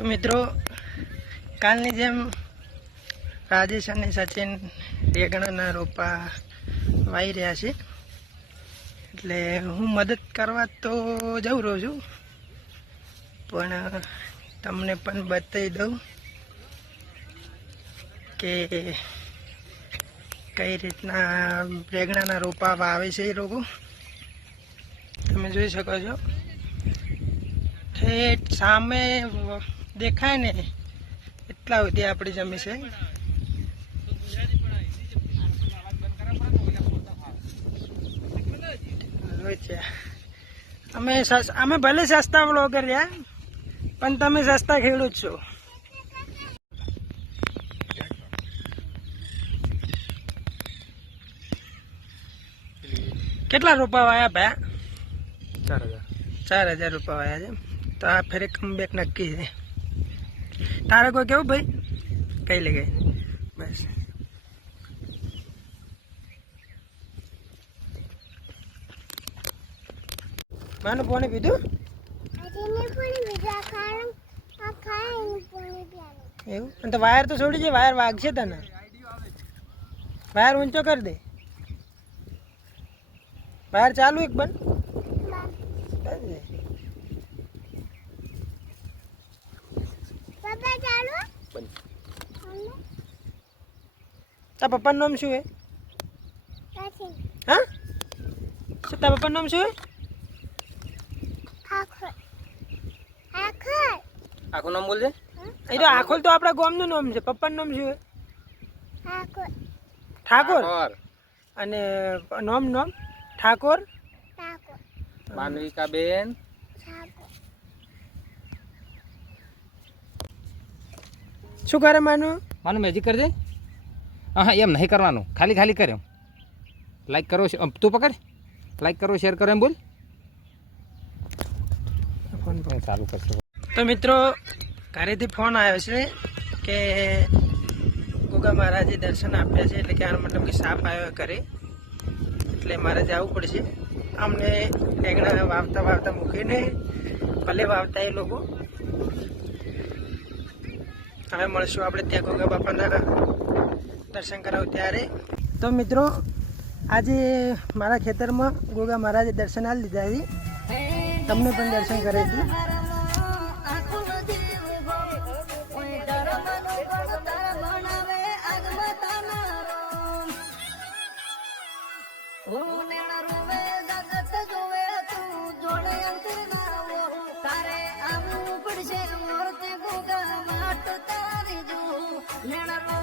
તો મિત્રો કાલની જેમ રાજેશ અને સચિન રેગણાના રોપા વાઈ રહ્યા છે, એટલે હું મદદ કરવા તો જઉં રહું છું, પણ તમને પણ બતાવી દઉં કે કઈ રીતના રેગણાના રોપા વાવે છે એ લોકો. તમે જોઈ શકો છો, ઠેઠ સામે દેખાય ને એટલા સુધી આપણી જમી છે. અમે ભલે સસ્તા બ્લોગર રહ્યા, પણ તમે સસ્તા ખેડૂત છો. કેટલા રૂપિયા વાયા ભાઈ? 4,000 રૂપિયા વાયા છે. તો આ ફેરે કમબેક નક્કી છે. તારે કોઈ કેવું ભાઈ? કઈ લે ગઈ બસ. માનું પાણી પીધું એવું? અને તો વાયર તો છોડી દે, વાયર વાગશે તને. વાયર ઊંચો કરી દે. વાયર ચાલુ એક બંધ. તારા પપ્પાનું નામ શું હે? હા, શું તારા પપ્પાનું નામ શું હે? આખું નામ બોલજે. એ તો આખોલ તો આપણા ગામનું નામ છે. પપ્પાનું નામ શું હે? ઠાકોર. અને નામ ઠાકોર માનવિકા બેન. શું કરે માનું? માનું મેજિક કરજે. હા એમ નહીં કરવાનું, ખાલી ખાલી કરે. લાઈક કરો, તું પકડ. લાઈક કરો, શેર કરો એમ બોલ. ફોન ચાલુ કરશે. તો મિત્રો ઘરેથી ફોન આવ્યો છે કે ગોગા મહારાજે દર્શન આપ્યા છે, એટલે કે આનો મતલબ કે સાપ આવ્યો કરે, એટલે મારે જવું પડશે. અમને રેગણા વાવતા મૂકીને ભલે વાવતા એ લોકો. હવે મળશું આપણે ત્યાં ગોગા બાપાના દર્શન કરાવું ત્યારે. તો મિત્રો આજે મારા ખેતરમાં ગોગા મહારાજે દર્શન આપી દીધા છે. તમને પણ દર્શન કરાવી દીધું. તારે આવું પડશે મોર તે ગોગા માટ તારી જો લેણા